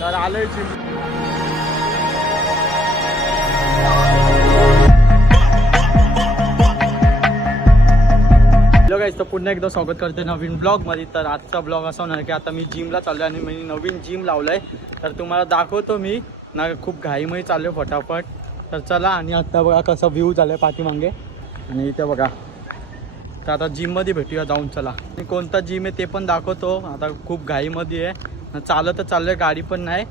तर आलोय gym. Hello guys, तर पुन्हा एकदा स्वागत करते नवीन ब्लॉगमध्ये. तर आजचा ब्लॉग असा होणार की आता मी जिमला चाललो आणि मी नवीन जिम लावलं आहे. तर तुम्हाला दाखवतो मी ना, खूप घाईमध्ये चाललो फटाफट. तर चला. आणि आता बघा कसा व्ह्यू झाला आहे पाठीमागे आणि इथे बघा. तर आता जिममध्ये भेटूया जाऊन. चला. मी कोणता जिम आहे ते पण दाखवतो. आता खूप घाईमध्ये आहे, चालत चाललं आहे, गाडी पण नाही.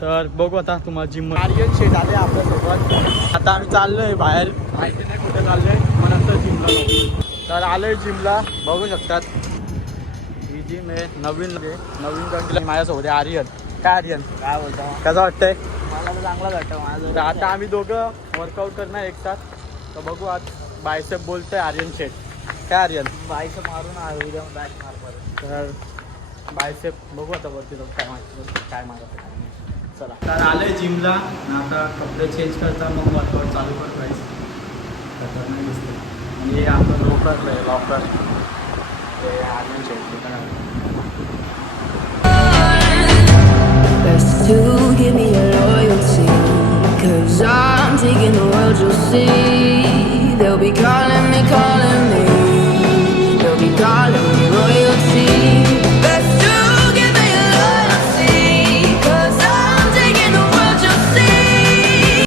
तर बघू आता तुम्हाला जिम. आर्यन शेठ आले आपल्यासोबत. आता आम्ही चाललो आहे बाहेर, माहिती नाही कुठे चाललो आहे, मग नंतर जिमला जाऊ. तर आलोय जिमला, बघू शकतात. ही जिम आहे नवीन नवीन माझ्यासोबत आहे आर्यन. काय आर्यन, काय बोलतो? कसं वाटतंय? मला तर चांगलं वाटतं माझं. तर आता आम्ही दोघं वर्कआउट करणार एक साथ. तर बघू आज बायसेप बोलतोय आर्यन शेठ. काय आर्यन? बाईचं मारून उद्या बॅक मार परत. तर बायसेप बघू आता वरती जाऊन काय माहिती काय मारायचं काय नाही. चला. तर आलोय जिमला. आता कपडे चेंज करता मग वर्कआउट चालू करतो आहे. नाही दिसते म्हणजे आपलं लॉकर आहे, लॉकर ते आर्यन शेठ. Best to give me your loyalty, 'cause I'm taking the world, you'll see. They'll be calling